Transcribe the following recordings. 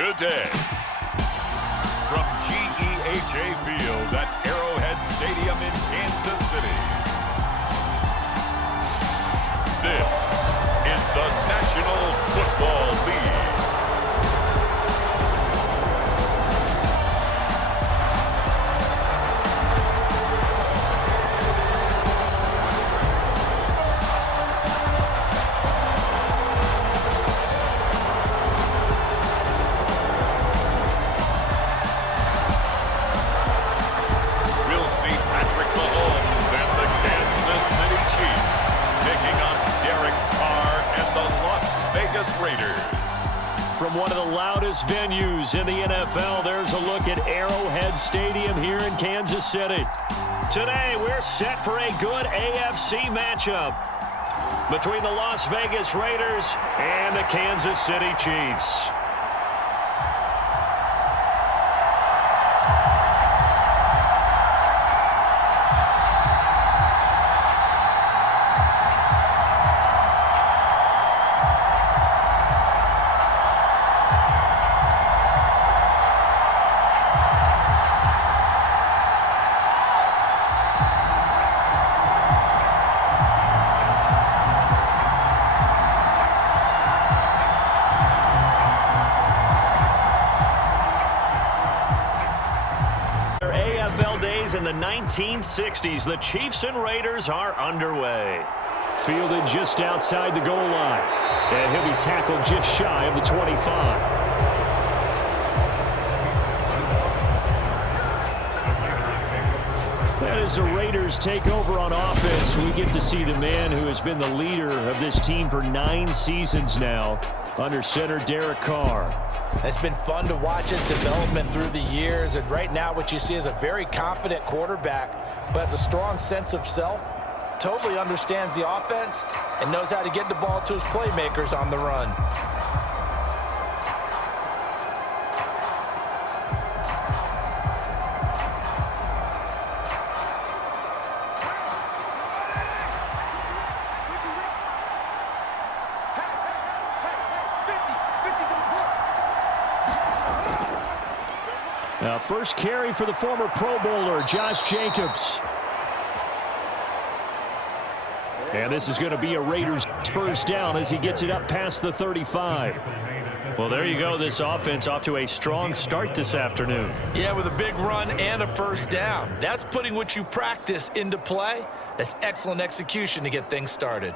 today. From GEHA Field at Arrowhead Stadium in Kansas City, this is the National Football League. From one of the loudest venues in the NFL, there's a look at Arrowhead Stadium here in Kansas City. Today, we're set for a good AFC matchup between the Las Vegas Raiders and the Kansas City Chiefs. In the 1960s, the Chiefs and Raiders are underway. Fielded just outside the goal line, and he'll be tackled just shy of the 25. And as the Raiders take over on offense, we get to see the man who has been the leader of this team for 9 seasons now, under center Derek Carr. It's been fun to watch his development through the years, and right now what you see is a very confident quarterback who has a strong sense of self, totally understands the offense, and knows how to get the ball to his playmakers on the run. Now, first carry for the former Pro Bowler, Josh Jacobs. And this is going to be a Raiders first down as he gets it up past the 35. Well, there you go. This offense off to a strong start this afternoon. Yeah, with a big run and a first down. That's putting what you practice into play. That's excellent execution to get things started.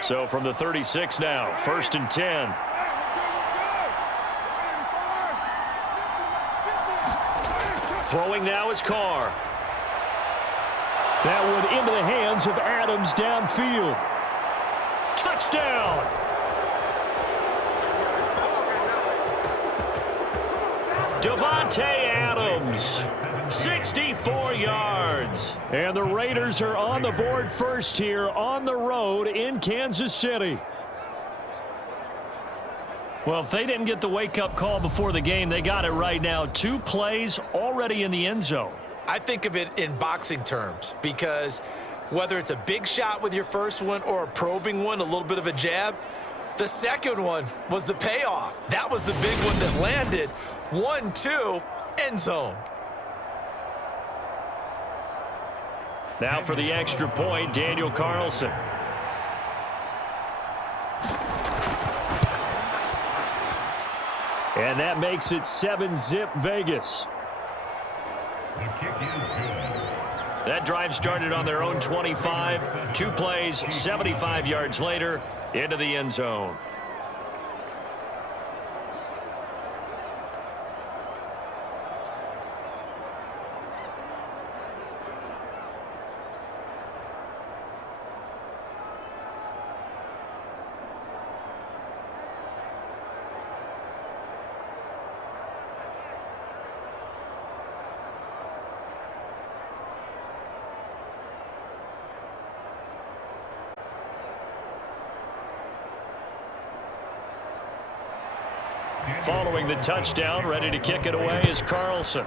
So from the 36 now, 1st and 10. Throwing now is Carr. That one into the hands of Adams downfield. Touchdown! Davante Adams, 64 yards. And the Raiders are on the board first here on the road in Kansas City. Well, if they didn't get the wake-up call before the game, they got it right now. 2 plays already in the end zone. I think of it in boxing terms, because whether it's a big shot with your first one or a probing one, a little bit of a jab, the second one was the payoff. That was the big one that landed. 1-2, end zone. Now for the extra point, Daniel Carlson. And that makes it 7-zip Vegas. That drive started on their own 25. 2 plays, 75 yards later, into the end zone. Following the touchdown, ready to kick it away is Carlson.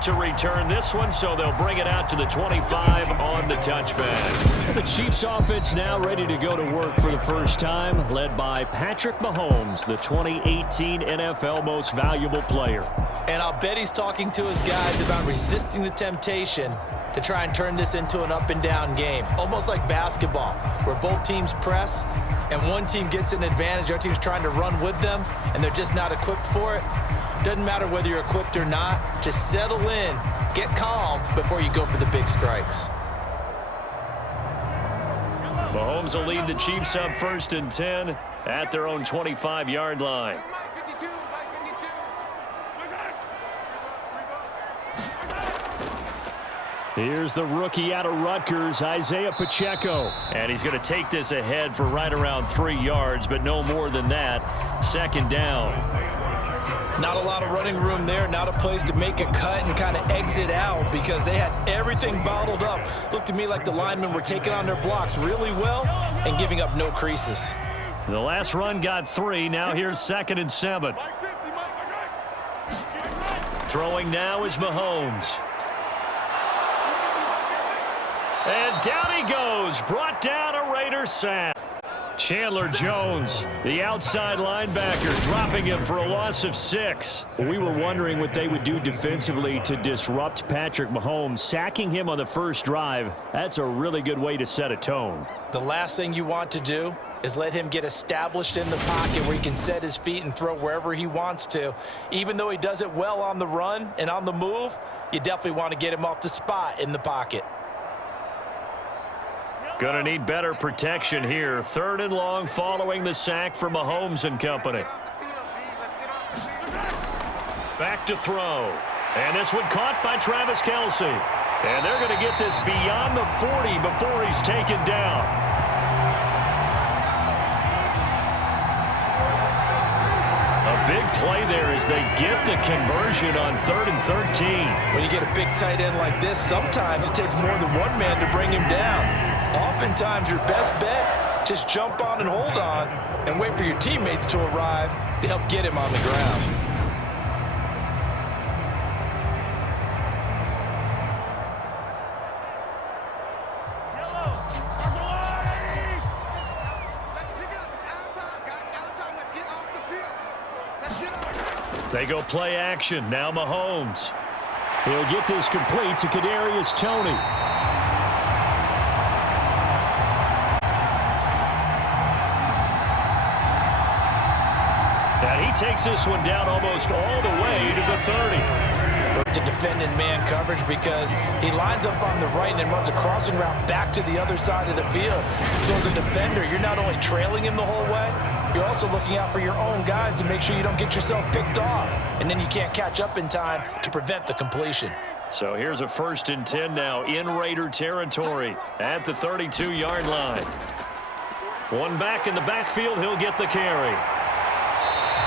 set to return this one, so they'll bring it out to the 25 on the touchback. The Chiefs offense now ready to go to work for the first time, led by Patrick Mahomes, the 2018 NFL Most Valuable Player. And I'll bet he's talking to his guys about resisting the temptation to try and turn this into an up-and-down game, almost like basketball, where both teams press and one team gets an advantage, the other team's trying to run with them, and they're just not equipped for it. Doesn't matter whether you're equipped or not. Just settle in, get calm before you go for the big strikes. Mahomes will lead the Chiefs up 1st and 10 at their own 25-yard line. Here's the rookie out of Rutgers, Isaiah Pacheco. And he's going to take this ahead for right around 3 yards, but no more than that. 2nd down. Not a lot of running room there, not a place to make a cut and kind of exit out because they had everything bottled up. Looked to me like the linemen were taking on their blocks really well and giving up no creases. The last run got 3. Now here's 2nd and 7. Throwing now is Mahomes. And down he goes, brought down a Raider sack. Chandler Jones, the outside linebacker, dropping him for a loss of 6. We were wondering what they would do defensively to disrupt Patrick Mahomes. Sacking him on the first drive, that's a really good way to set a tone. The last thing you want to do is let him get established in the pocket where he can set his feet and throw wherever he wants to. Even though he does it well on the run and on the move, you definitely want to get him off the spot in the pocket. Gonna need better protection here. 3rd and long following the sack for Mahomes and company. Back to throw. And this one caught by Travis Kelce. And they're going to get this beyond the 40 before he's taken down. A big play there as they get the conversion on 3rd and 13. When you get a big tight end like this, sometimes it takes more than one man to bring him down. Oftentimes, your best bet, just jump on and hold on and wait for your teammates to arrive to help get him on the ground. They go play action. Now Mahomes. He'll get this complete to Kadarius Toney. And he takes this one down almost all the way to the 30. To defend in man coverage because he lines up on the right and then runs a crossing route back to the other side of the field. So as a defender, you're not only trailing him the whole way, you're also looking out for your own guys to make sure you don't get yourself picked off. And then you can't catch up in time to prevent the completion. So here's a 1st and 10 now in Raider territory at the 32-yard line. One back in the backfield, he'll get the carry.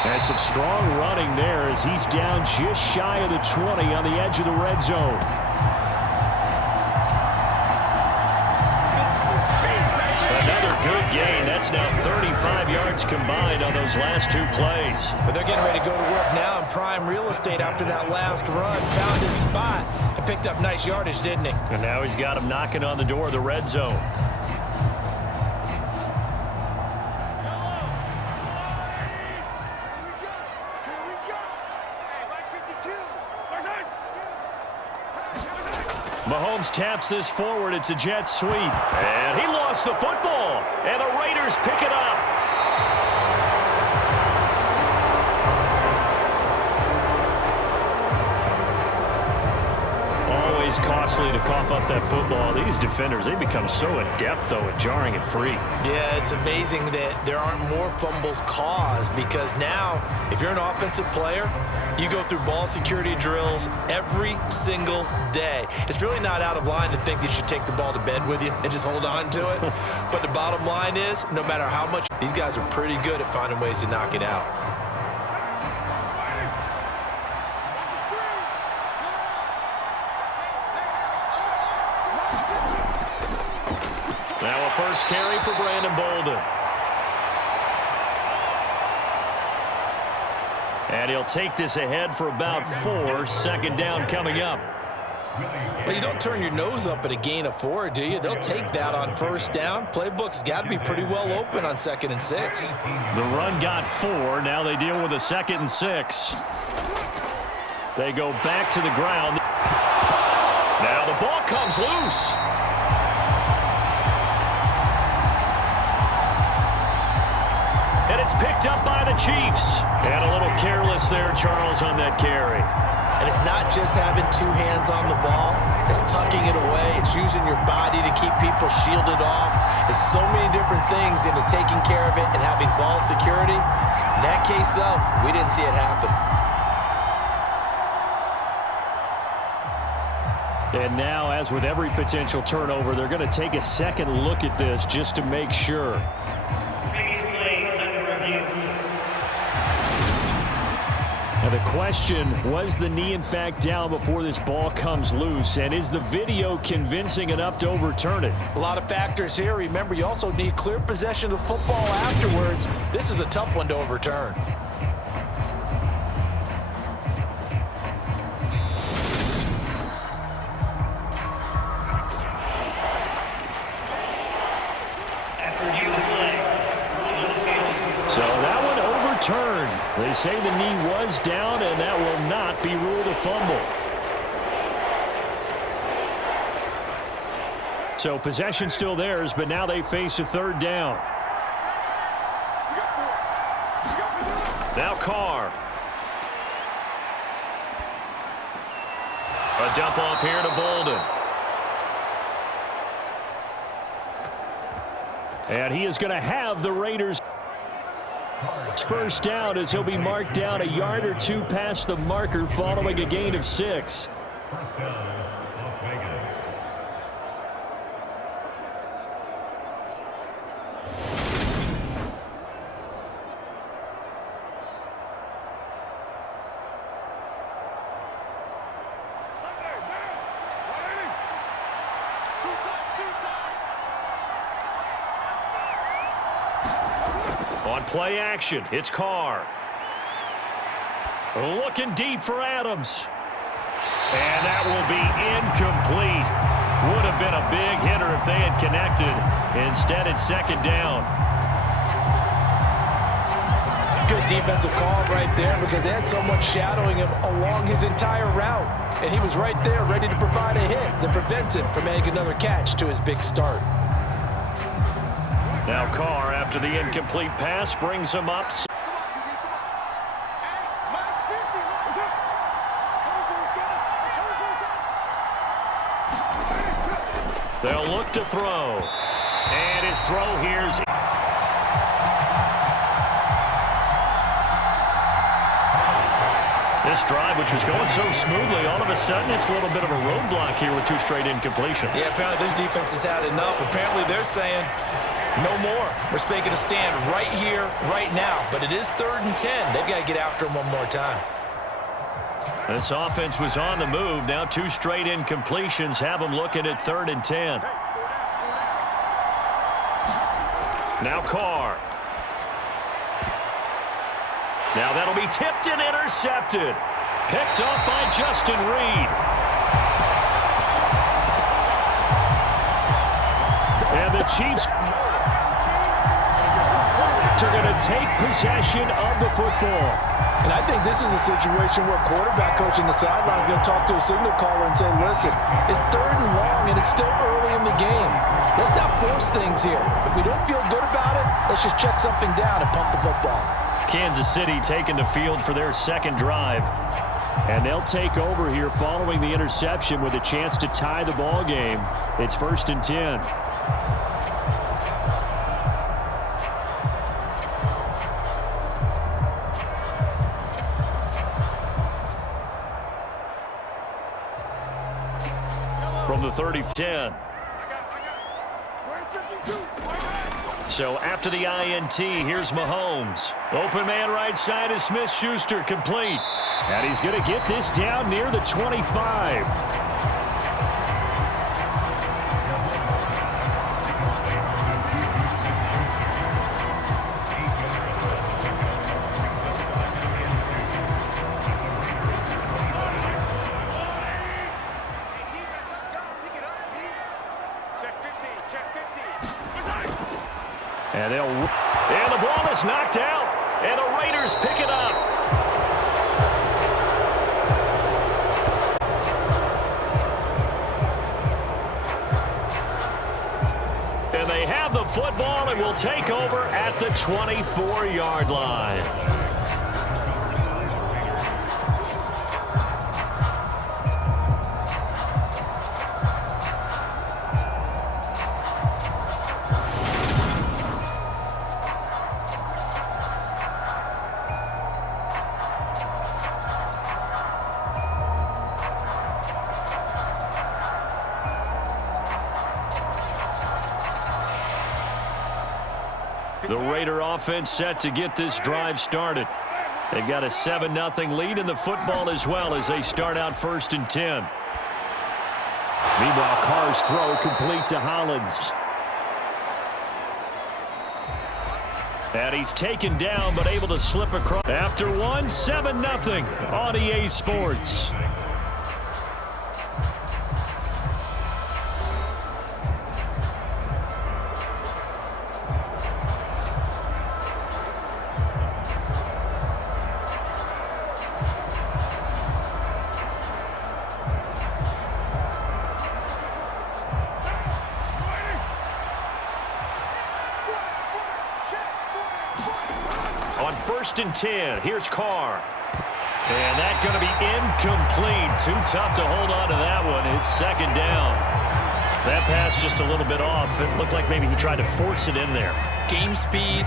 And some strong running there as he's down just shy of the 20 on the edge of the red zone. Another good gain. That's now 35 yards combined on those last 2 plays. But they're getting ready to go to work now in prime real estate after that last run. Found his spot and picked up nice yardage, didn't he? And now he's got him knocking on the door of the red zone. Mahomes taps this forward. It's a jet sweep. And he lost the football. And the Raiders pick it up. Always costly to cough up that football. These defenders, they become so adept, though, at jarring it free. Yeah, it's amazing that there aren't more fumbles caused because now, if you're an offensive player, you go through ball security drills every single day. It's really not out of line to think that you should take the ball to bed with you and just hold on to it. But the bottom line is, no matter how much, these guys are pretty good at finding ways to knock it out. Now a first carry for Brandon Bolden. And he'll take this ahead for about 4. Second down coming up. Well, you don't turn your nose up at a gain of 4, do you? They'll take that on first down. Playbook's got to be pretty well open on 2nd and 6. The run got 4. Now they deal with a 2nd and 6. They go back to the ground. Now the ball comes loose. And it's picked up by the Chiefs. And a little careless there, Charles, on that carry. And it's not just having 2 hands on the ball. It's tucking it away. It's using your body to keep people shielded off. It's so many different things into taking care of it and having ball security. In that case, though, we didn't see it happen. And now, as with every potential turnover, they're going to take a second look at this just to make sure. Now the question, was the knee in fact down before this ball comes loose? And is the video convincing enough to overturn it? A lot of factors here. Remember, you also need clear possession of the football afterwards. This is a tough one to overturn. So that one overturned. They say the knee was down, and that will not be ruled a fumble. So possession still theirs, but now they face a 3rd down. Now Carr. A dump off here to Bolden. And he is going to have the Raiders' first down as he'll be marked down a yard or 2 past the marker following a gain of 6. On play action, it's Carr. Looking deep for Adams. And that will be incomplete. Would have been a big hitter if they had connected. Instead, it's 2nd down. Good defensive call right there because they had someone shadowing him along his entire route. And he was right there ready to provide a hit that prevents him from making another catch to his big start. Now Carr, after the incomplete pass, brings him up. They'll look to throw. And his throw here's... This drive, which was going so smoothly, all of a sudden it's a little bit of a roadblock here with 2 straight incompletions. Yeah, apparently this defense has had enough. Apparently they're saying, no more. We're making a stand right here, right now. But it is 3rd and 10. They've got to get after him one more time. This offense was on the move. Now 2 straight incompletions have them looking at 3rd and 10. Now Carr. Now that'll be tipped and intercepted. Picked off by Justin Reed. And the Chiefs are going to take possession of the football. And I think this is a situation where quarterback coach in the sideline is going to talk to a signal caller and say, listen, it's 3rd and long and it's still early in the game. Let's not force things here. If we don't feel good about it, let's just check something down and pump the football. Kansas City taking the field for their 2nd drive. And they'll take over here following the interception with a chance to tie the ball game. It's 1st and 10. From the 30-10. So after the INT, here's Mahomes. Open man right side is Smith-Schuster, complete. And he's going to get this down near the 25. And the ball is knocked out, and the Raiders pick it up. And they have the football and will take over at the 24-yard line. The Raider offense set to get this drive started. They've got a 7-0 lead in the football as well as they start out 1st and 10. Meanwhile, Carr's throw complete to Hollins. And he's taken down but able to slip across. After 7-0 on EA Sports. On 1st and 10, here's Carr. And that's going to be incomplete. Too tough to hold on to that one. It's 2nd down. That pass just a little bit off. It looked like maybe he tried to force it in there. Game speed,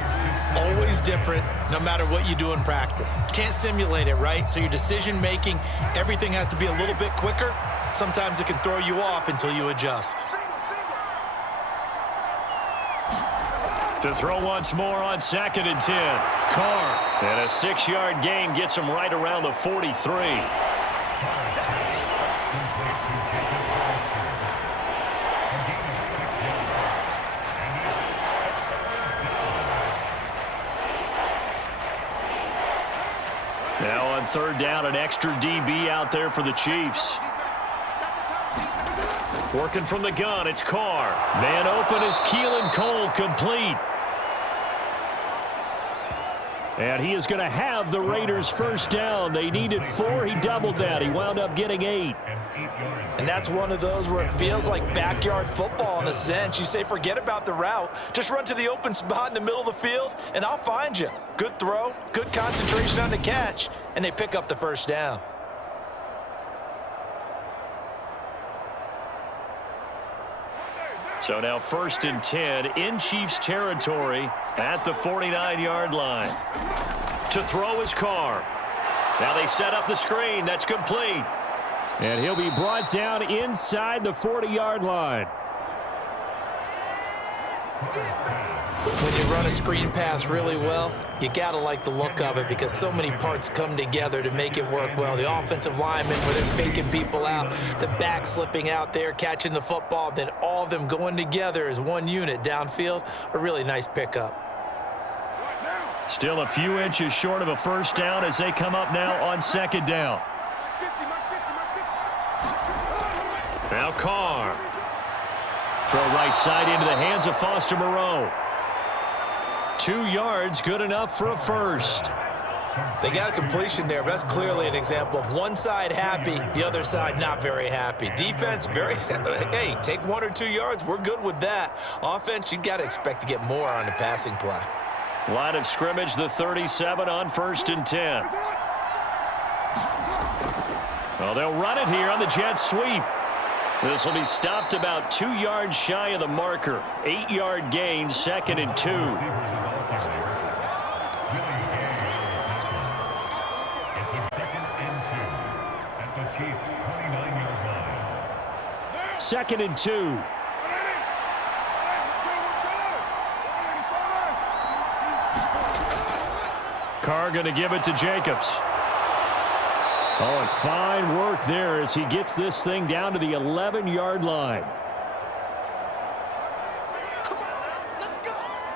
always different, no matter what you do in practice. Can't simulate it, right? So your decision-making, everything has to be a little bit quicker. Sometimes it can throw you off until you adjust. To throw once more on 2nd and 10. Carr. And a 6-yard gain gets him right around the 43. Now on 3rd down, an extra DB out there for the Chiefs. Working from the gun, it's Carr. Man open is Keelan Cole, complete. And he is going to have the Raiders' 1st down. They needed 4. He doubled that. He wound up getting 8. And that's one of those where it feels like backyard football in a sense. You say, forget about the route. Just run to the open spot in the middle of the field, and I'll find you. Good throw, good concentration on the catch, and they pick up the 1st down. So now 1st and 10 in Chiefs territory at the 49-yard line. To throw is Carr. Now they set up the screen. That's complete. And he'll be brought down inside the 40-yard line. When you run a screen pass really well, you got to like the look of it because so many parts come together to make it work well. The offensive linemen, where they're faking people out, the back slipping out there, catching the football, then all of them going together as one unit downfield. A really nice pickup. Still a few inches short of a 1st down as they come up now on 2nd down. Now Carr. Throw right side into the hands of Foster Moreau. 2 yards, good enough for a 1st. They got a completion there. That's clearly an example of one side happy, the other side not very happy. Defense, hey, take 1 or 2 yards. We're good with that. Offense, you got to expect to get more on the passing play. Line of scrimmage, the 37 on 1st and 10. Well, they'll run it here on the jet sweep. This will be stopped about 2 yards shy of the marker. 8-yard gain, 2nd and 2. 2nd and 2. Carr going to give it to Jacobs. Oh, and fine work there as he gets this thing down to the 11-yard line.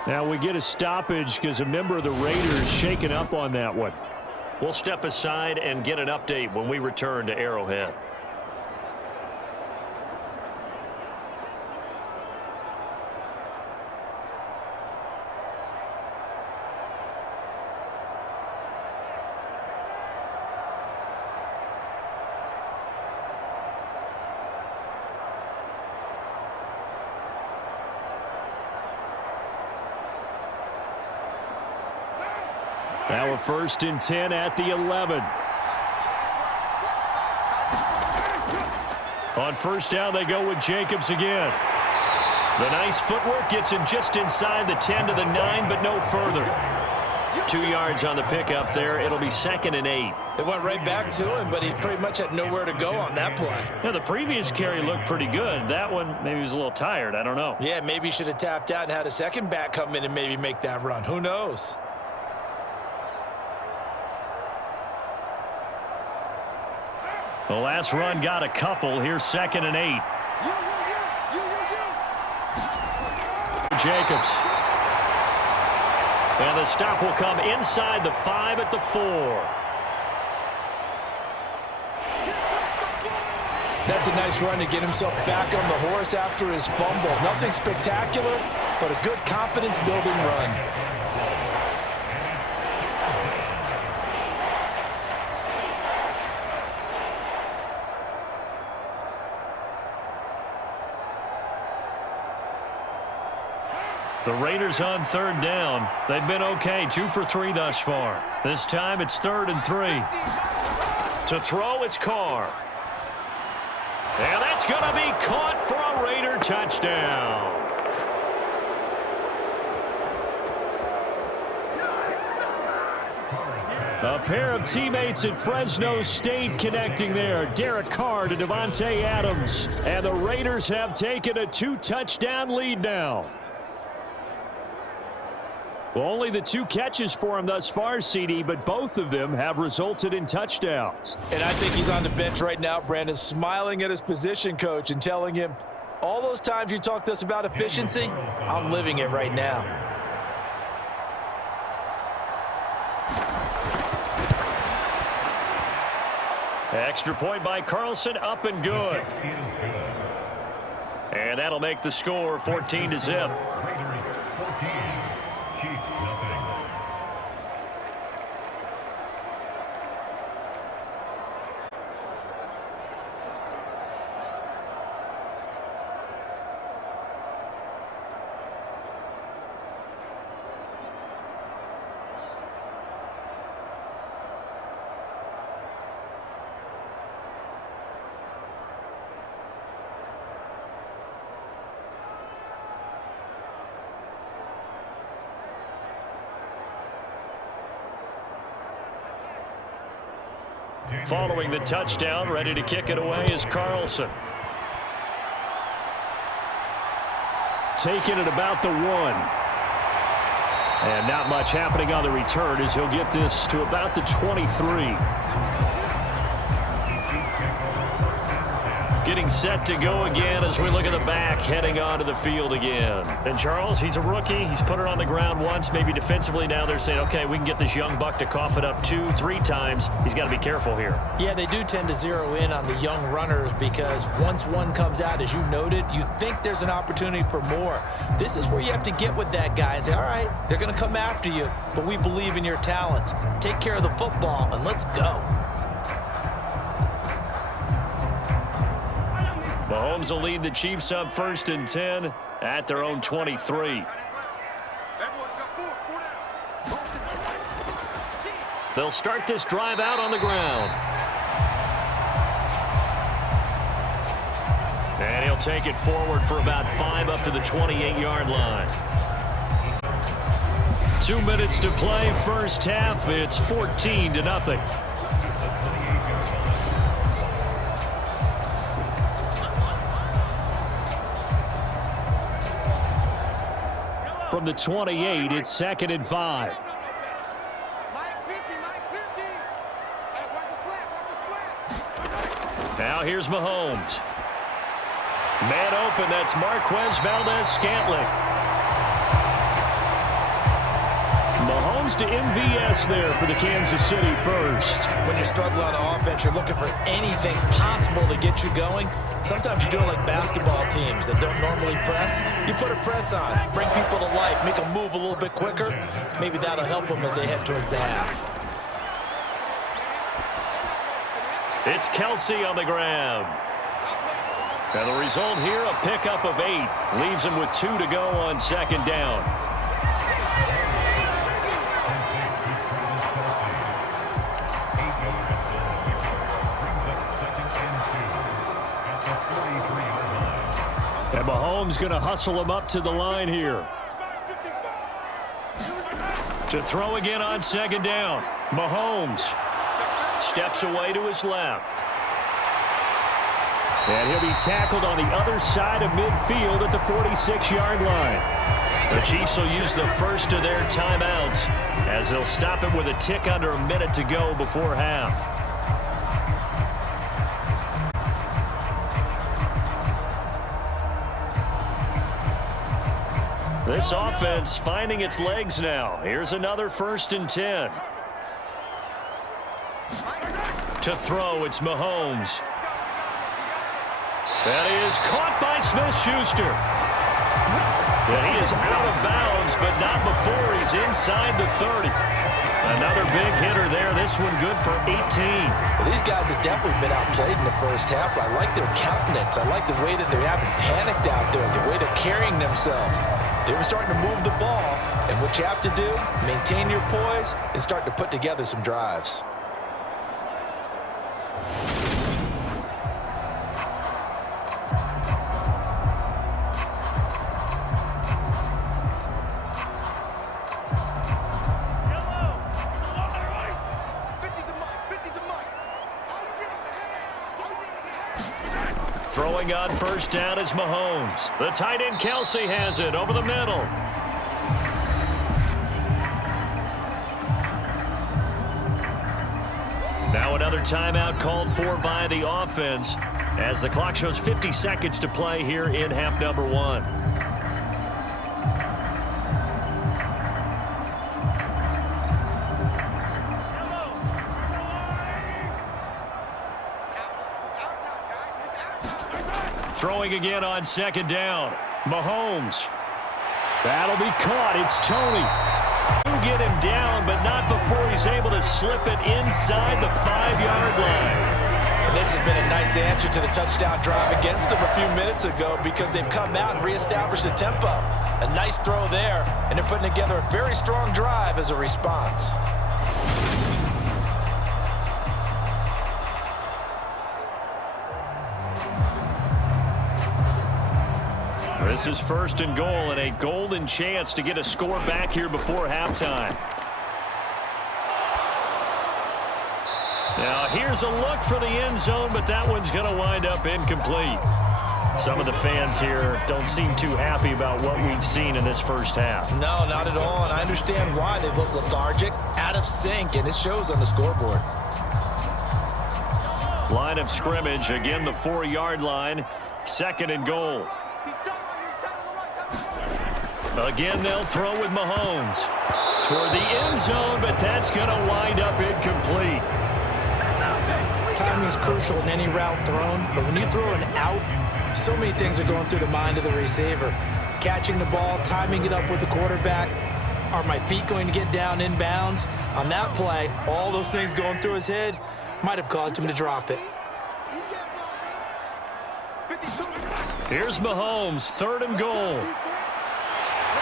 Now we get a stoppage because a member of the Raiders shaken up on that one. We'll step aside and get an update when we return to Arrowhead. Now a 1st and 10 at the 11. On 1st down, they go with Jacobs again. The nice footwork gets him just inside the 10 to the 9, but no further. 2 yards on the pickup there. It'll be 2nd and 8. They went right back to him, but he pretty much had nowhere to go on that play. Yeah, the previous carry looked pretty good. That one, maybe he was a little tired. I don't know. Yeah, maybe he should have tapped out and had a second back come in and maybe make that run. Who knows? The last run got a couple. Here's 2nd and 8. Jacobs. And the stop will come inside the 5 at the 4. That's a nice run to get himself back on the horse after his fumble. Nothing spectacular, but a good confidence-building run. The Raiders on 3rd down. They've been okay, 2 for 3 thus far. This time it's 3rd and 3. To throw, it's Carr. And that's going to be caught for a Raider touchdown. A pair of teammates at Fresno State connecting there. Derek Carr to Devontae Adams. And the Raiders have taken a 2-touchdown lead now. Well, only the 2 catches for him thus far, CD, but both of them have resulted in touchdowns. And I think he's on the bench right now, Brandon, smiling at his position coach and telling him, all those times you talked to us about efficiency, I'm living it right now. Extra point by Carlson, up and good. And that'll make the score 14-0. Following the touchdown, ready to kick it away is Carlson. Taking it about the 1. And not much happening on the return as he'll get this to about the 23. Getting set to go again as we look at the back heading onto the field again. And Charles, he's a rookie. He's put it on the ground once, maybe defensively. Now they're saying, okay, we can get this young buck to cough it up 2, 3 times. He's got to be careful here. Yeah, they do tend to zero in on the young runners because once one comes out, as you noted, you think there's an opportunity for more. This is where you have to get with that guy and say, all right, they're going to come after you, but we believe in your talents. Take care of the football, and let's go. Mahomes will lead the Chiefs up 1st and 10 at their own 23. They'll start this drive out on the ground. And he'll take it forward for about 5 up to the 28-yard line. 2 minutes to play, first half. It's 14-0. From the 28, it's 2nd and 5. Now here's Mahomes. Man open, that's Marquez Valdez-Scantling. Mahomes to MVS there for the Kansas City first. When you struggle on offense, you're looking for anything possible to get you going. Sometimes you do it like basketball teams that don't normally press. You put a press on, bring people to life, make them move a little bit quicker. Maybe that'll help them as they head towards the half. It's Kelsey on the ground. And the result here, a pickup of 8. Leaves him with 2 to go on 2nd down. And Mahomes going to hustle him up to the line here. To throw again on second down. Mahomes steps away to his left. And he'll be tackled on the other side of midfield at the 46-yard line. The Chiefs will use the first of their timeouts as they'll stop it with a tick under a minute to go before half. This offense finding its legs now. Here's another 1st and 10. To throw, it's Mahomes. That is caught by Smith-Schuster. And he is out of bounds, but not before he's inside the 30. Another big hitter there. This one good for 18. Well, these guys have definitely been outplayed in the first half, but I like their countenance. I like the way that they haven't panicked out there, the way they're carrying themselves. They were starting to move the ball, and what you have to do, maintain your poise and start to put together some drives. Throwing on 1st down is Mahomes. The tight end Kelsey has it over the middle. Now another timeout called for by the offense as the clock shows 50 seconds to play here in half number 1. Throwing again on 2nd down. Mahomes. That'll be caught. It's Tony. Get him down, but not before he's able to slip it inside the 5-yard line. And this has been a nice answer to the touchdown drive against them a few minutes ago because they've come out and reestablished the tempo. A nice throw there, and they're putting together a very strong drive as a response. This is 1st and goal and a golden chance to get a score back here before halftime. Now here's a look for the end zone, but that one's going to wind up incomplete. Some of the fans here don't seem too happy about what we've seen in this first half. No, not at all, and I understand why. They've looked lethargic, out of sync, and it shows on the scoreboard. Line of scrimmage, again the 4-yard line, 2nd and goal. Again, they'll throw with Mahomes toward the end zone, but that's going to wind up incomplete. Timing is crucial in any route thrown, but when you throw an out, so many things are going through the mind of the receiver. Catching the ball, timing it up with the quarterback. Are my feet going to get down in bounds? On that play, all those things going through his head might have caused him to drop it. Here's Mahomes, 3rd and goal.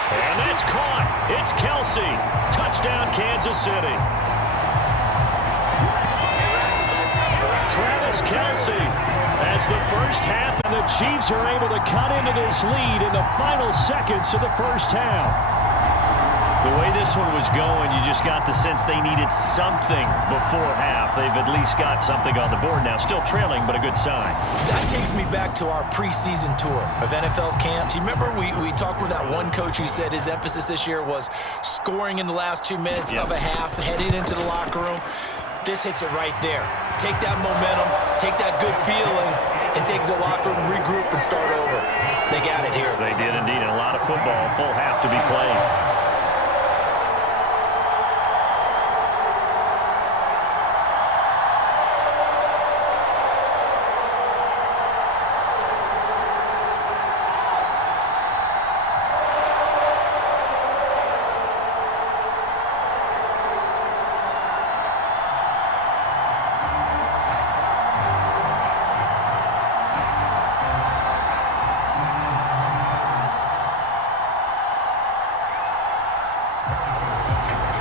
And that's caught. It's Kelsey. Touchdown, Kansas City. Travis Kelsey. As the first half, and the Chiefs are able to cut into this lead in the final seconds of the first half. The way this one was going, you just got the sense they needed something before half. They've at least got something on the board now. Still trailing, but a good sign. That takes me back to our preseason tour of NFL camps. You remember we talked with that one coach who said his emphasis this year was scoring in the last 2 minutes of a half, heading into the locker room. This hits it right there. Take that momentum, take that good feeling, and take the locker room, regroup, and start over. They got it here. They did indeed, and a lot of football, full half to be played.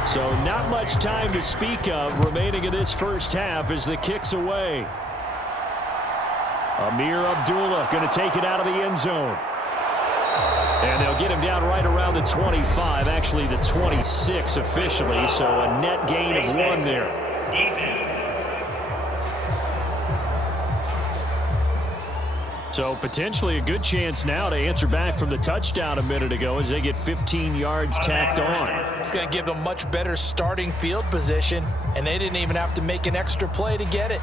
So not much time to speak of remaining in this first half as the kick's away. Amir Abdullah going to take it out of the end zone. And they'll get him down right around the 25, actually the 26 officially, so a net gain of 1 there. So potentially a good chance now to answer back from the touchdown a minute ago as they get 15 yards tacked on. It's going to give them much better starting field position, and they didn't even have to make an extra play to get it.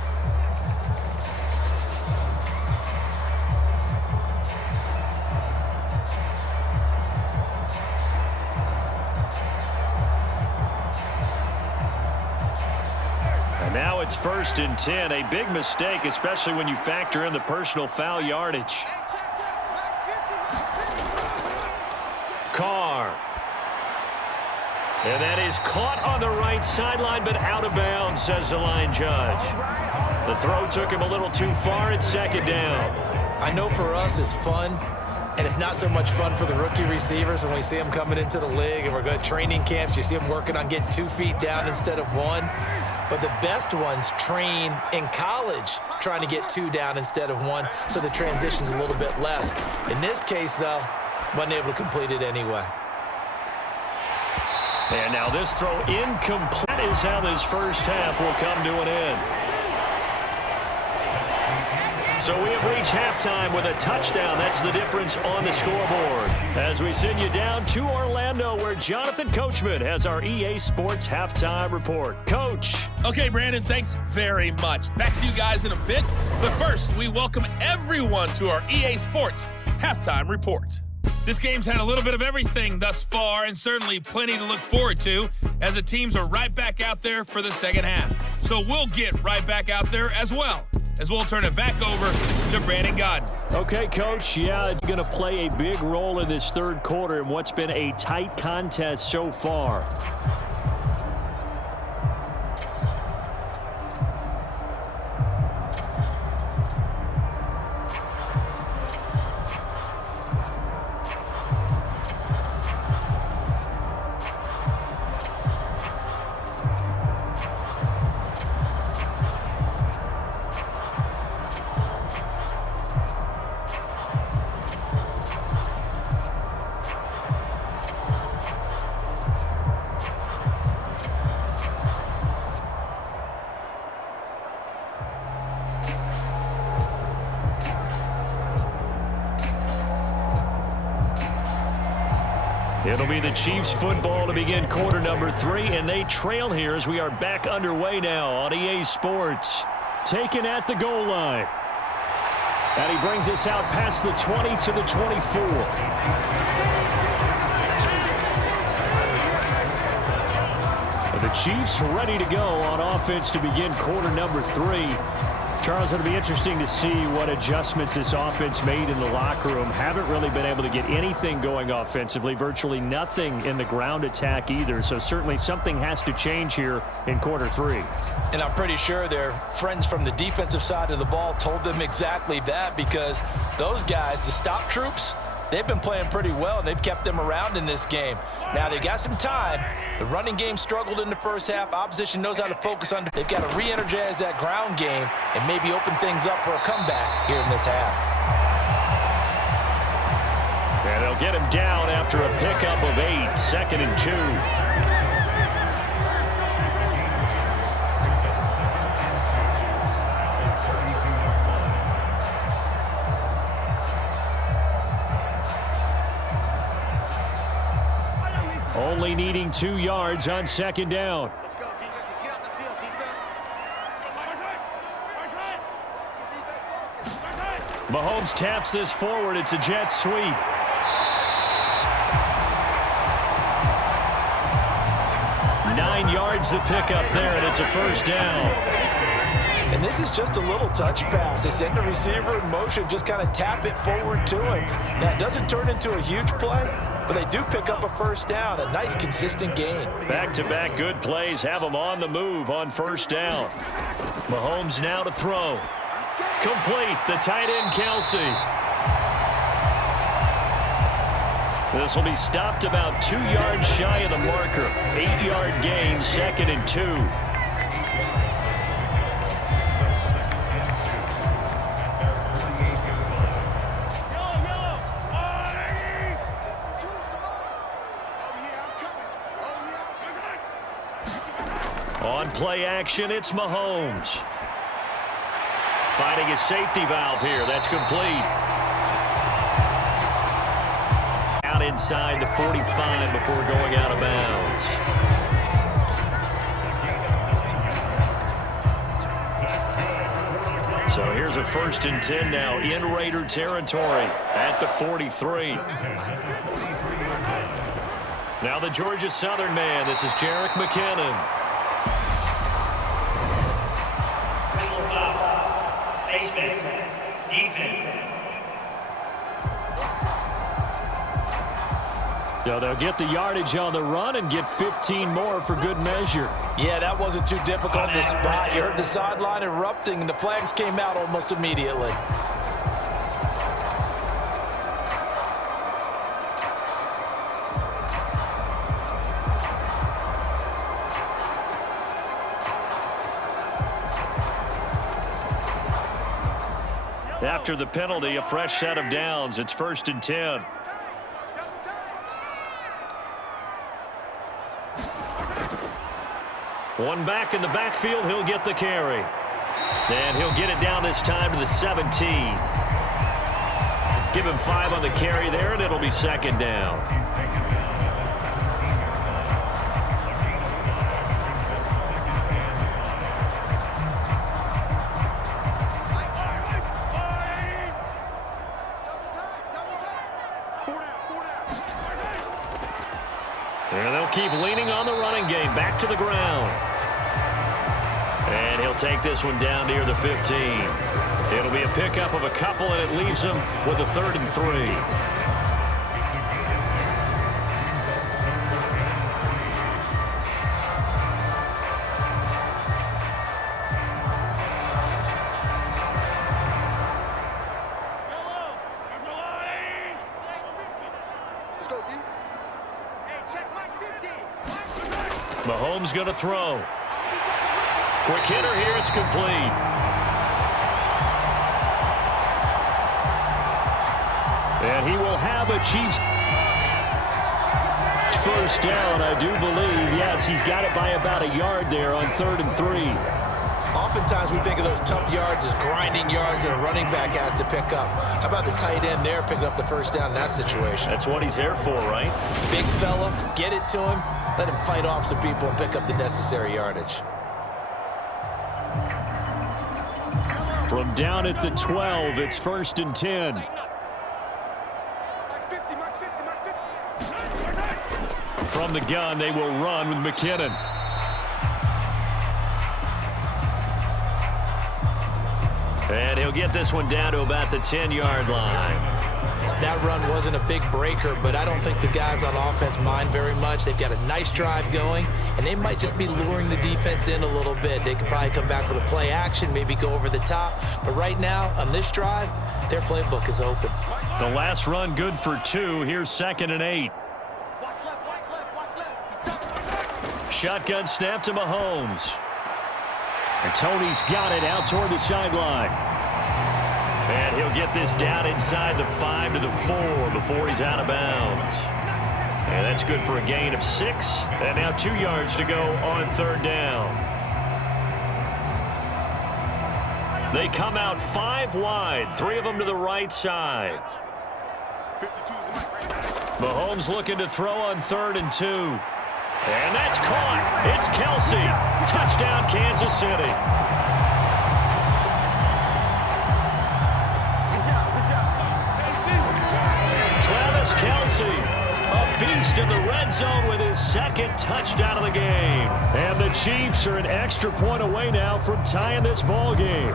Now it's 1st and 10, a big mistake, especially when you factor in the personal foul yardage. Carr. And that is caught on the right sideline, but out of bounds, says the line judge. The throw took him a little too far. It's 2nd down. I know for us it's fun, and it's not so much fun for the rookie receivers when we see them coming into the league and we're going to training camps. You see them working on getting 2 feet down instead of 1. But the best ones train in college trying to get 2 down instead of 1, so the transition's a little bit less. In this case, though, wasn't able to complete it anyway. And now this throw incomplete. That is how this first half will come to an end. So we have reached halftime with a touchdown. That's the difference on the scoreboard. As we send you down to Orlando, where Jonathan Coachman has our EA Sports Halftime Report. Coach. Okay, Brandon, thanks very much. Back to you guys in a bit. But first, we welcome everyone to our EA Sports Halftime Report. This game's had a little bit of everything thus far, and certainly plenty to look forward to, as the teams are right back out there for the second half. So we'll get right back out there as well, as we'll turn it back over to Brandon Godden. Okay, Coach, yeah, you're going to play a big role in this third quarter in what's been a tight contest so far. It'll be the Chiefs football to begin quarter number 3, and they trail here as we are back underway now on EA Sports. Taken at the goal line. And he brings us out past the 20 to the 24. The Chiefs ready to go on offense to begin quarter number 3. Charles, it'll be interesting to see what adjustments this offense made in the locker room. Haven't really been able to get anything going offensively, virtually nothing in the ground attack either. So certainly something has to change here in quarter 3. And I'm pretty sure their friends from the defensive side of the ball told them exactly that, because those guys, the stop troops, they've been playing pretty well, and they've kept them around in this game. Now, they got some time. The running game struggled in the first half. Opposition knows how to focus on. They've got to re-energize that ground game and maybe open things up for a comeback here in this half. And they'll get him down after a pickup of 8, 2nd and 2. Only needing 2 yards on 2nd down. Let's go, defense. Let's get out the field, defense. Mahomes taps this forward. It's a jet sweep. Nine yards to pick up there, and it's a first down. And this is just a little touch pass. They send the receiver in motion, just kind of tap it forward to him. Now, it doesn't turn into a huge play, but they do pick up a first down, a nice, consistent gain. Back-to-back good plays have them on the move on first down. Mahomes now to throw. Complete, the tight end, Kelsey. This will be stopped about 2 yards shy of the marker. 8-yard gain, 2nd and 2. On play action, it's Mahomes. Finding his safety valve here. That's complete. Out inside the 45 before going out of bounds. So here's a 1st and 10 now in Raider territory at the 43. Now the Georgia Southern man. This is Jerick McKinnon. So they'll get the yardage on the run and get 15 more for good measure. Yeah, that wasn't too difficult to spot. You heard the sideline erupting, and the flags came out almost immediately. After the penalty, a fresh set of downs. It's 1st and 10. One back in the backfield, he'll get the carry. And he'll get it down this time to the 17. Give him 5 on the carry there, and it'll be 2nd down. And they'll keep leaning on the running game. Back to the ground. And he'll take this one down near the 15. It'll be a pickup of a couple, and it leaves him with a 3rd and 3. Mahomes going to throw. Quick hitter here. It's complete. And he will have a Chiefs 1st down, I do believe. Yes, he's got it by about a yard there on 3rd and 3. Oftentimes we think of those tough yards as grinding yards that a running back has to pick up. How about the tight end there picking up the 1st down in that situation? That's what he's there for, right? Big fella, get it to him. Let him fight off some people and pick up the necessary yardage. From down at the 12, it's 1st and 10. From the gun, they will run with McKinnon. And he'll get this one down to about the 10-yard line. That run wasn't a big breaker, but I don't think the guys on offense mind very much. They've got a nice drive going, and they might just be luring the defense in a little bit. They could probably come back with a play action, maybe go over the top. But right now, on this drive, their playbook is open. The last run good for 2. Here's 2nd and 8. Shotgun snap to Mahomes. And Tony's got it out toward the sideline. And he'll get this down inside the 5 to the 4 before he's out of bounds. And that's good for a gain of 6. And now 2 yards to go on 3rd down. They come out 5 wide, 3 of them to the right side. Mahomes looking to throw on 3rd and 2. And that's caught. It's Kelsey. Touchdown, Kansas City. Travis Kelsey, a beast in the red zone with his 2nd touchdown of the game. And the Chiefs are an extra point away now from tying this ball game.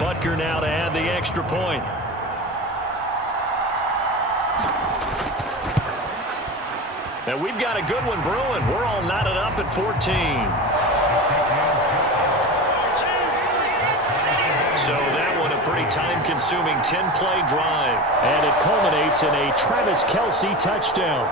Butker now to add the extra point. And we've got a good one brewing. We're all knotted up at 14. So that one a pretty time-consuming 10-play drive. And it culminates in a Travis Kelsey touchdown.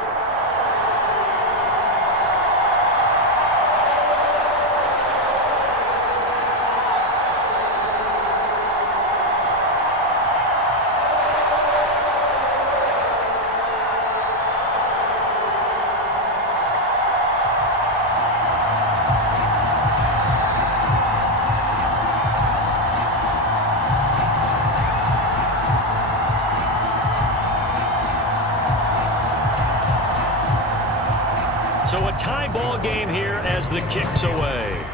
So a tie ball game here as the kick's away.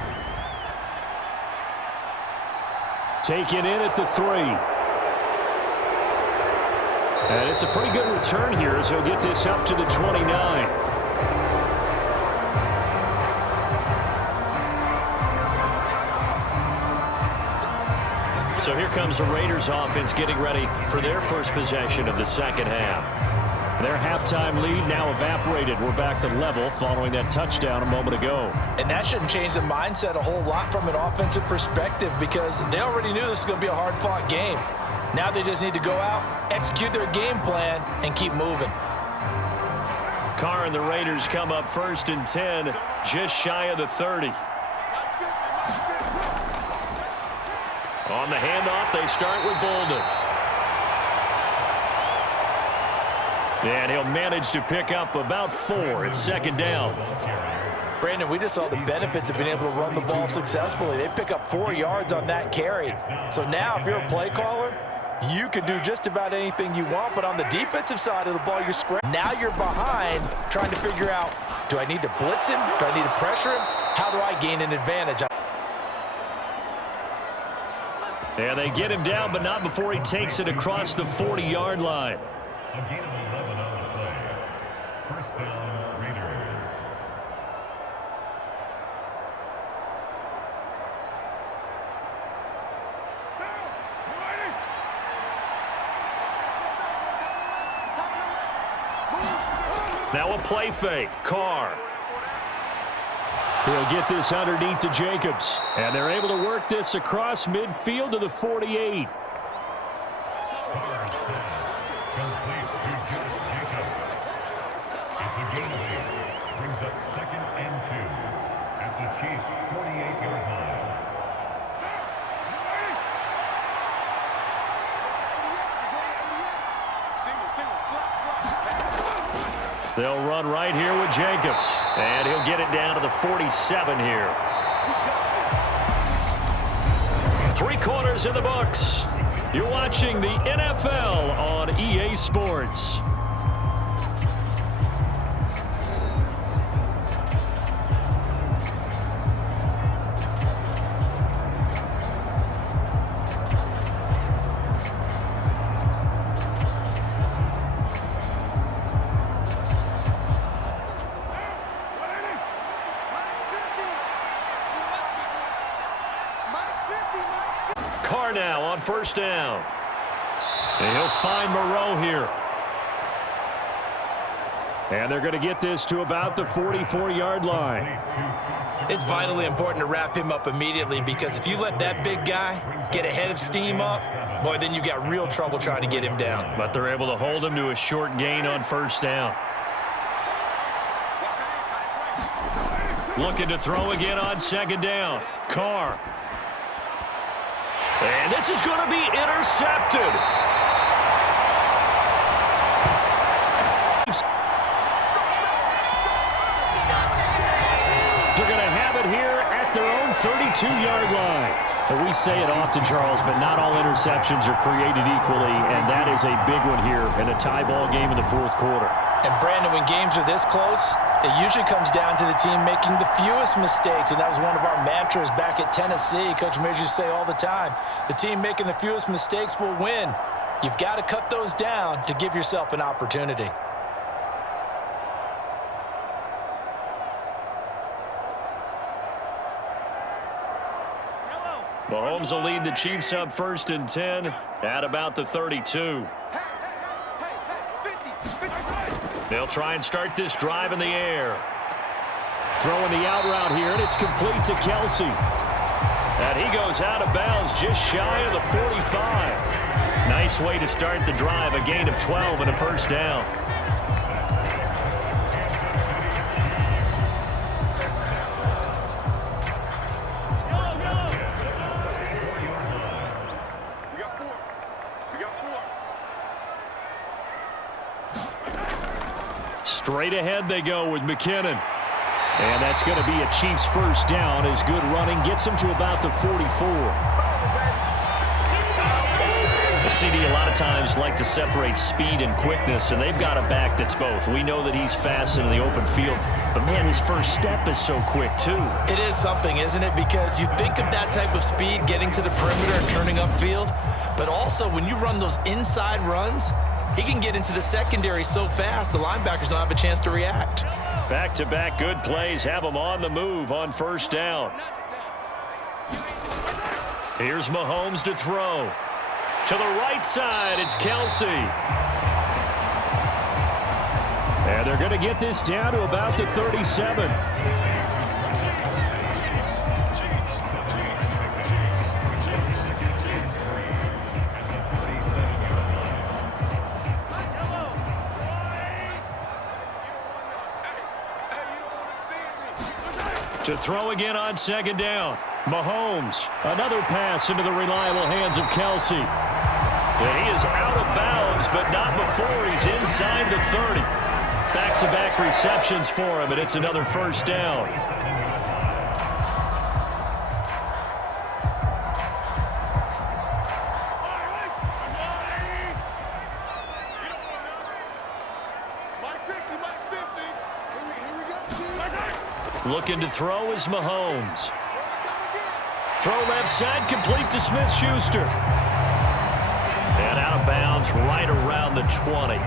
Taken in at the 3. And it's a pretty good return here as he'll get this up to the 29. So here comes the Raiders offense getting ready for their first possession of the second half. Their halftime lead now evaporated. We're back to level following that touchdown a moment ago. And that shouldn't change the mindset a whole lot from an offensive perspective because they already knew this was going to be a hard-fought game. Now they just need to go out, execute their game plan, and keep moving. Carr and the Raiders come up 1st and 10, just shy of the 30. On the handoff, they start with Bolden. And he'll manage to pick up about 4. It's 2nd down. Brandon, we just saw the benefits of being able to run the ball successfully. They pick up 4 yards on that carry. So now if you're a play caller, you can do just about anything you want, but on the defensive side of the ball, you're scrambling. Now you're behind trying to figure out, do I need to blitz him? Do I need to pressure him? How do I gain an advantage? And they get him down, but not before he takes it across the 40-yard line. A gain of 11 on the play. First down, Raiders. Now a play fake. Carr. He'll get this underneath to Jacobs. And they're able to work this across midfield to the 48. Complete to Josh Jacobs. It's a gain of 8. Brings up 2nd and 2 at the Chiefs' 48-yard line. They'll run right here with Jacobs. And he'll get it down to the 47 here. 3 quarters in the books. You're watching the NFL on EA Sports. Carr now on 1st down. And he'll find Moreau here. And they're going to get this to about the 44-yard line. It's vitally important to wrap him up immediately because if you let that big guy get ahead of steam up, boy, then you've got real trouble trying to get him down. But they're able to hold him to a short gain on 1st down. Looking to throw again on 2nd down. Carr. And this is going to be intercepted. They're going to have it here at their own 32-yard line. And we say it often, Charles, but not all interceptions are created equally, and that is a big one here in a tie ball game in the 4th quarter. And, Brandon, when games are this close, it usually comes down to the team making the fewest mistakes, and that was one of our mantras back at Tennessee. Coach Mears used to say all the time, the team making the fewest mistakes will win. You've got to cut those down to give yourself an opportunity. Mahomes will lead the Chiefs up 1st and 10 at about the 32. They'll try and start this drive in the air. Throwing the out route here, and it's complete to Kelsey. And he goes out of bounds just shy of the 45. Nice way to start the drive, a gain of 12 and a 1st down. Straight ahead they go with McKinnon. And that's going to be a Chiefs 1st down as good running gets them to about the 44. The CD a lot of times like to separate speed and quickness, and they've got a back that's both. We know that he's fast in the open field. But, man, his first step is so quick, too. It is something, isn't it? Because you think of that type of speed getting to the perimeter and turning upfield, but also when you run those inside runs, he can get into the secondary so fast the linebackers don't have a chance to react. Back-to-back good plays have him on the move on first down. Here's Mahomes to throw. To the right side, it's Kelsey. And they're going to get this down to about the 37. To throw again on second down. Mahomes, another pass into the reliable hands of Kelsey. And he is out of bounds, but not before he's inside the 30. Back-to-back receptions for him, and it's another first down. Looking to throw is Mahomes. Throw left side, complete to Smith-Schuster. And out of bounds right around the 20.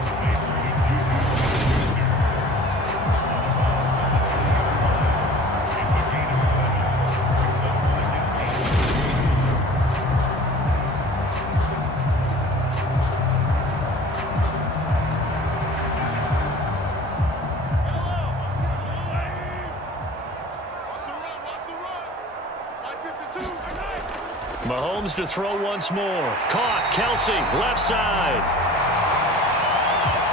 Mahomes to throw once more. Caught. Kelsey, left side.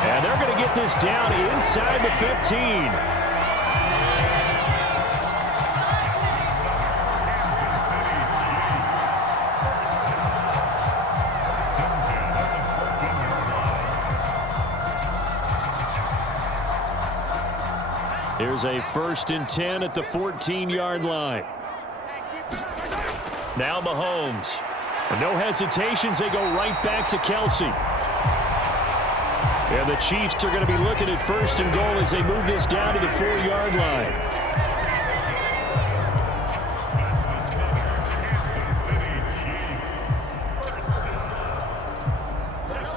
And they're going to get this down inside the 15. Here's a 1st and 10 at the 14-yard line. Now Mahomes. And no hesitations, they go right back to Kelsey. And the Chiefs are going to be looking at 1st and goal as they move this down to the 4-yard line.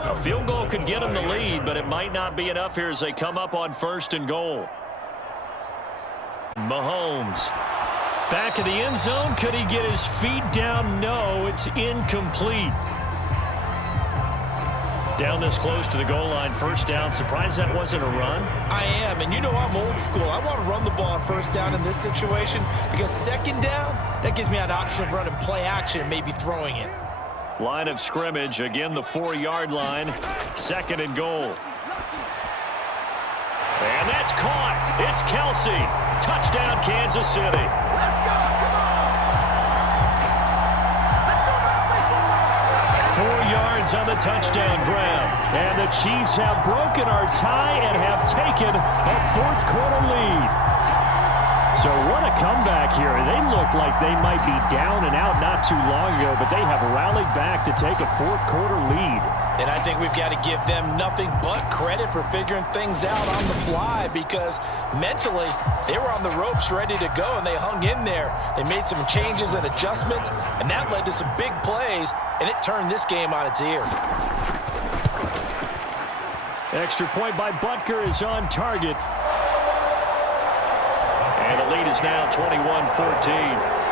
A field goal could get them the lead, but it might not be enough here as they come up on 1st and goal. Mahomes. Back of the end zone. Could he get his feet down? No, it's incomplete. Down this close to the goal line, 1st down. Surprised that wasn't a run? I am, and you know I'm old school. I want to run the ball on 1st down in this situation because 2nd down, that gives me an option of running play action and maybe throwing it. Line of scrimmage, again the 4-yard line, 2nd and goal. And that's caught. It's Kelsey. Touchdown, Kansas City. 4 yards on the touchdown grab. And the Chiefs have broken our tie and have taken a 4th quarter lead. So what a comeback here. They looked like they might be down and out not too long ago, but they have rallied back to take a 4th quarter lead. And I think we've got to give them nothing but credit for figuring things out on the fly because mentally they were on the ropes ready to go and they hung in there. They made some changes and adjustments, and that led to some big plays, and it turned this game on its ear. Extra point by Butker is on target. And the lead is now 21-14.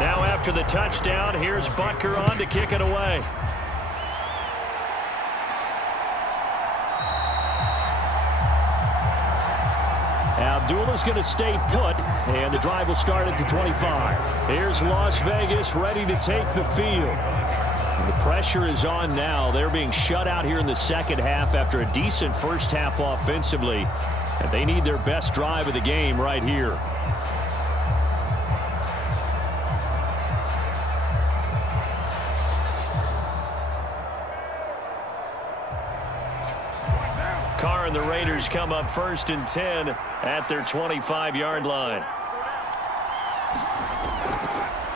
Now after the touchdown, here's Butker on to kick it away. Abdullah's going to stay put, and the drive will start at the 25. Here's Las Vegas ready to take the field. The pressure is on now. They're being shut out here in the second half after a decent first half offensively. And they need their best drive of the game right here. Carr and the Raiders come up 1st and 10 at their 25-yard line.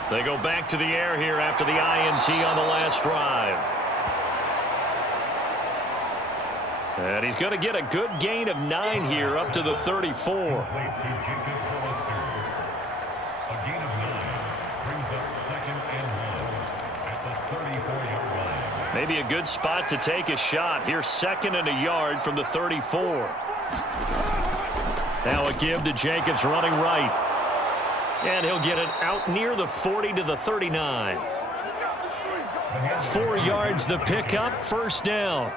They go back to the air here after the INT on the last drive. And he's going to get a good gain of 9 here up to the 34. Maybe a good spot to take a shot. Here's 2nd and a yard from the 34. Now a give to Jacobs running right. And he'll get it out near the 40 to the 39. 4 yards the pickup, 1st down.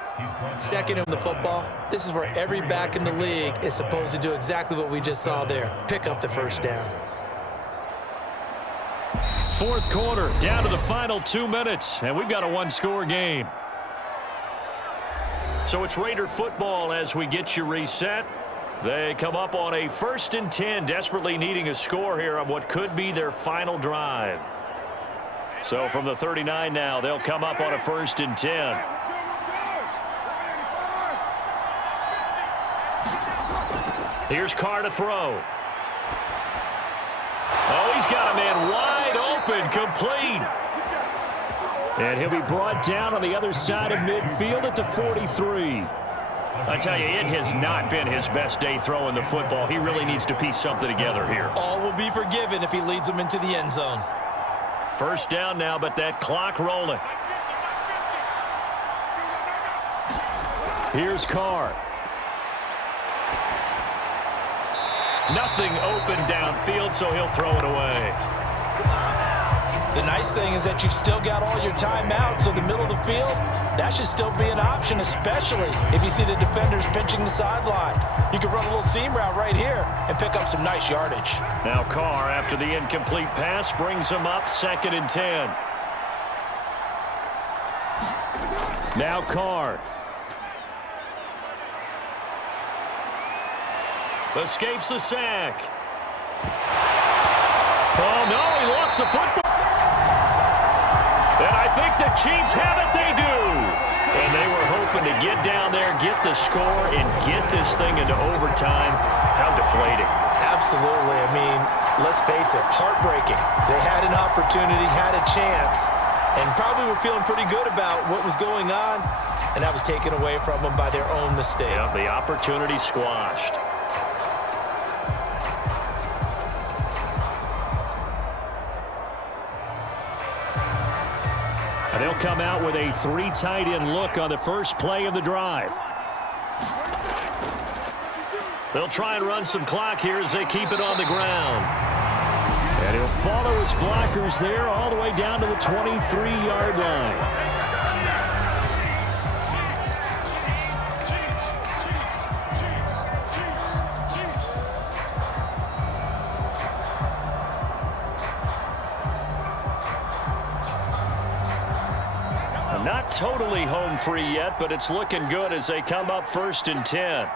2nd on the football. This is where every back in the league is supposed to do exactly what we just saw there. Pick up the 1st down. 4th quarter, down to the final 2 minutes, and we've got a 1-score game. So it's Raider football as we get you reset. They come up on a 1st and 10, desperately needing a score here on what could be their final drive. So from the 39 now, they'll come up on a 1st and 10. Here's Carr to throw. Oh, he's got a man wide open, complete. And he'll be brought down on the other side of midfield at the 43. I tell you, it has not been his best day throwing the football. He really needs to piece something together here. All will be forgiven if he leads them into the end zone. 1st down now, but that clock rolling. Here's Carr. Nothing open downfield, so he'll throw it away. The nice thing is that you've still got all your timeouts, so the middle of the field, that should still be an option, especially if you see the defenders pinching the sideline. You can run a little seam route right here and pick up some nice yardage. Now Carr, after the incomplete pass, brings him up 2nd and 10. Now Carr. Escapes the sack. Oh, no, he lost the football. And I think the Chiefs have it. They do. And they were hoping to get down there, get the score, and get this thing into overtime. How deflating. Absolutely. I mean, let's face it, heartbreaking. They had an opportunity, had a chance, and probably were feeling pretty good about what was going on, and that was taken away from them by their own mistake. Yeah, the opportunity squashed. They'll come out with a 3 tight end look on the first play of the drive. They'll try and run some clock here as they keep it on the ground. And he'll follow his blockers there all the way down to the 23-yard line. Not totally home free yet, but it's looking good as they come up 1st and 10.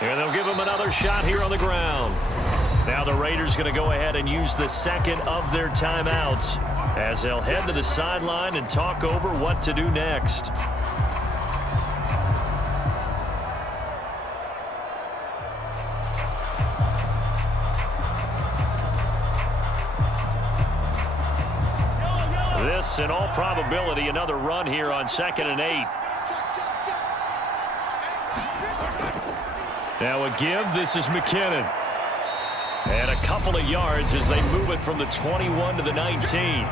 And they'll give him another shot here on the ground. Now the Raiders going to go ahead and use the 2nd of their timeouts as they'll head to the sideline and talk over what to do next. This, in all probability, another run here on 2nd and 8. Now a give. This is McKinnon. And a couple of yards as they move it from the 21 to the 19.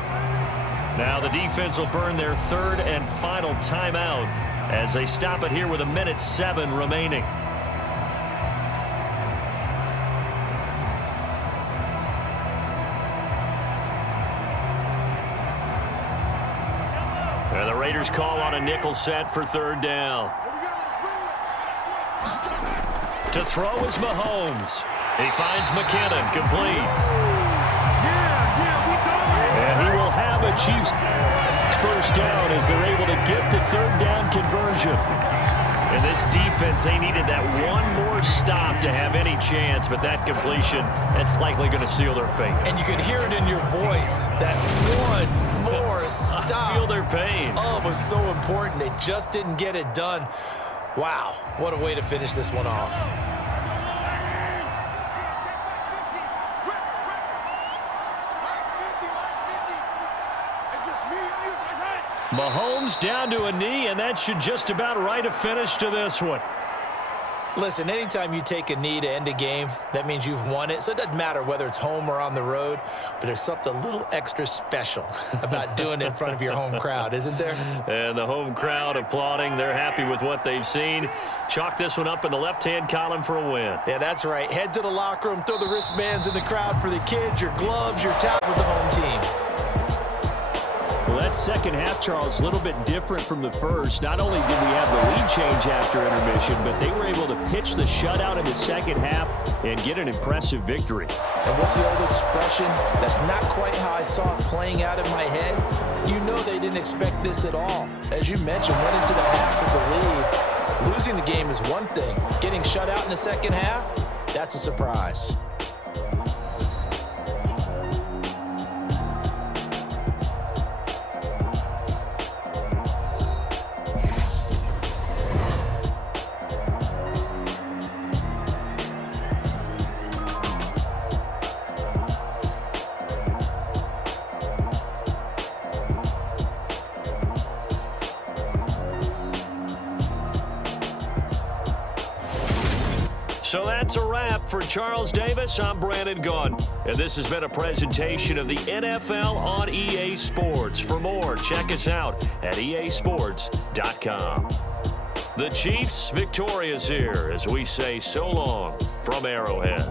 Now the defense will burn their 3rd and final timeout as they stop it here with 1:07 remaining. And the Raiders call on a nickel set for 3rd down. To throw is Mahomes. He finds McKinnon complete. And he will Chiefs first down as they're able to get the third down conversion. And this defense, they needed that one more stop to have any chance, but that completion, that's likely going to seal their fate. And you could hear it in your voice, that one more stop. I feel their pain. Oh, it was so important. They just didn't get it done. Wow, what a way to finish this one off. Mahomes down to a knee, and that should just about write a finish to this one. Listen, anytime you take a knee to end a game, that means you've won it. So it doesn't matter whether it's home or on the road, but there's something a little extra special about doing it in front of your home crowd, isn't there? And the home crowd applauding. They're happy with what they've seen. Chalk this one up in the left-hand column for a win. Yeah, that's right. Head to the locker room, throw the wristbands in the crowd for the kids, your gloves, your towel with the home team. Well, that second half, Charles, a little bit different from the first. Not only did we have the lead change after intermission, but they were able to pitch the shutout in the second half and get an impressive victory. And what's the old expression? That's not quite how I saw it playing out in my head. You know they didn't expect this at all. As you mentioned, went into the half with the lead. Losing the game is one thing. Getting shut out in the second half, that's a surprise. So that's a wrap. For Charles Davis, I'm Brandon Gunn. And this has been a presentation of the NFL on EA Sports. For more, check us out at easports.com. The Chiefs victorious here as we say so long from Arrowhead.